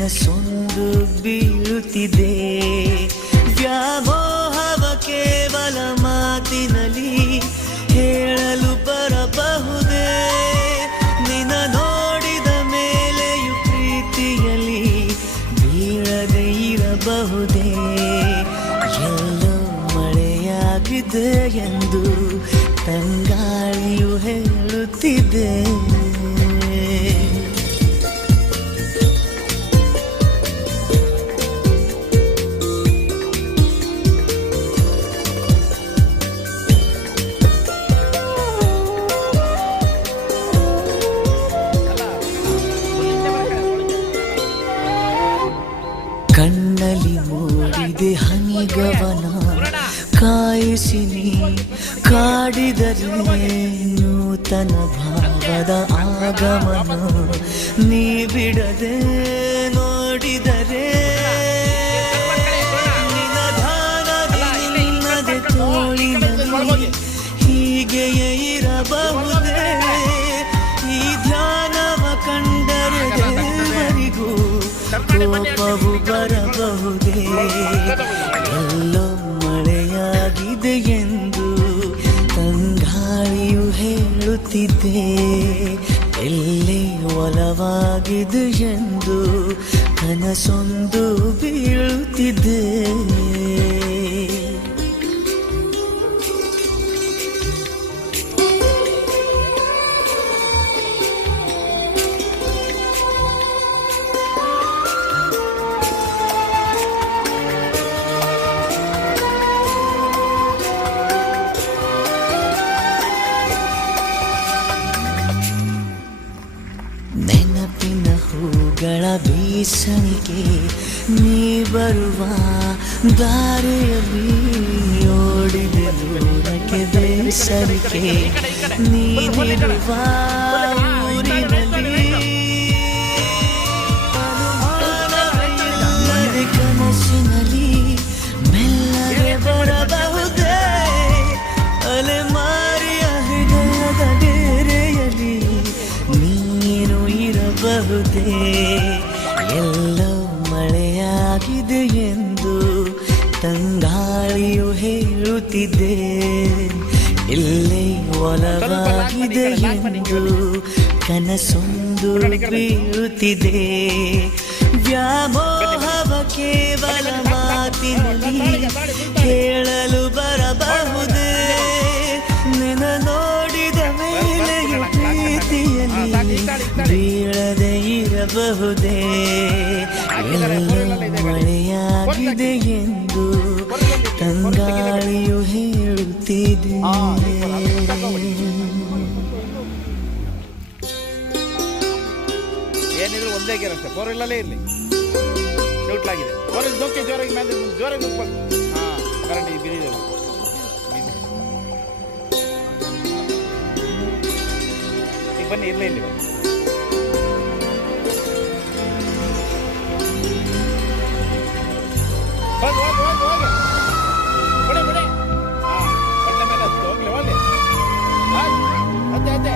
ಕನಸೊಂದು ಬೀಳುತ್ತಿದೆ. ವ್ಯಾಮೋಹವ ಕೇವಲ ಮಾತಿನಲ್ಲಿ ಹೇಳಲು ಬರಬಹುದೇ? ನಿನ್ನ ನೋಡಿದ ಮೇಲೆಯೂ ಪ್ರೀತಿಯಲ್ಲಿ ಬೀಳದೆ ಇರಬಹುದೇ? ಎಲ್ಲೋ ಮಳೆಯಾಗಿದೆ ಎಂದು ತಂಗಾಳಿಯು ಹೇಳುತ್ತಿದೆ. ಕಣ್ಣಲ್ಲಿ ಮೂಡಿದೆ ಹನಿಗವನ ಕಾಯಿಸಿ ನೀ ಕಾಡಿದರೆ ನೂತನ ಭಾವದ ಆಗಮನ. ನೀ ಬಿಡದೆ ನೋಡಿದರೆ ನಿನ್ನದೆ ತೋಳಿನಲ್ಲಿ ಹೀಗೆಯೇ ಇರಬಹುದೇ? ಈ ಧ್ಯಾನವ ಕಂಡರೆ ದೇವರಿಗೂ ಕೋಪವು ಬರಬಹುದೇ? ಎಲ್ಲೋ ಮಳೆಯಾಗಿದೆ ಎಂದು ತಂಗಾಳಿಯು ಹೇಳುತ್ತಿದೆ. ಎಲ್ಲೇ ಒಲವಾಗಿದೆ ಎಂದು ಕನಸೊಂದು ಬೀಳುತ್ತಿದೆ. ನೆನಪಿನ ಹೂಗಳ ಬೀಸಣಿಗೆ ನೀ ಬರುವ ದಾರಿಯಲ್ಲಿ ಓಡಿದೆ ದೂರಕ್ಕೆ ಬೇಸರಿಕೆ. ನೀನಿರುವ ಊರಿನಲ್ಲಿ ಅನುಮಾನವಿಲ್ಲದೆ ಕನಸಿನಲ್ಲಿ ಮೆಲ್ಲಗೆ ಬರಬಹುದೇ? ಅಲೆಮಾರಿಯ ಹೃದಯದ ಡೇರೆಯಲ್ಲಿ ನೀನು ಇರಬಹುದೇ? ಎಲ್ಲೋ ಮಳೆಯಾಗಿದೆ ಎಂದು ತಂಗಾಳಿಯು ಹೇಳುತ್ತಿದೆ. ಇಲ್ಲೇ ಒಲವಾಗಿದೆ ಎಂದು ಕನಸೊಂದು ಬೀಳುತ್ತಿದೆ. ವ್ಯಾಮೋಹವ ಕೇವಲ ಮಾತಿನಲ್ಲಿ ಹೇಳಲು ಬರಬಹುದೇ? ನಿನ್ನ ನೋಡಿದ ಮೇಲೆಯೂ ಪ್ರೀತಿಯಲ್ಲಿ ಬೀಳದೆ ಇರಬಹುದೇ? ಎಲ್ಲೋ ಮಳೆಯಾಗಿದೆ ಎಂದು ತಂಗಾಳಿಯು ಹೇಳುತ್ತಿದೆ. ಏನಿದ್ರು ಒಂದೇ ಗೇರ್ ಅಷ್ಟೇ, ಫೋರ್ ಇಲ್ಲೇ ಇರಲಿ. ನ್ಯೂಟ್ಲ್ ಆಗಿದೆ. ಫೋರ್ ಇಲ್ಲಿ ದೋಕೆ ಜೋರಾಗಿ ಮೇಲೆ ಜೋರಾಗಿ ನುಗ್ಬೇಕು. ಹಾಂ, ಕರೆಂಟ್ ಬಿರಿದೆ. ಈಗ ಬನ್ನಿ, ಇರಲಿ ಇಲ್ಲಿ ಬನ್ನಿ. ಹೋಗಿ ಹೋಗಿ ಹೋಗಿ ಹೋಗಿ ಬಿಡಿ ಬಿಡಿ. ಹಾಂ, ಬಟ್ಟೆ ಮೇಲೆ ಹೋಗ್ಲಿ ಹೋಗ್ಲಿ. ಅದೇ ಅದೇ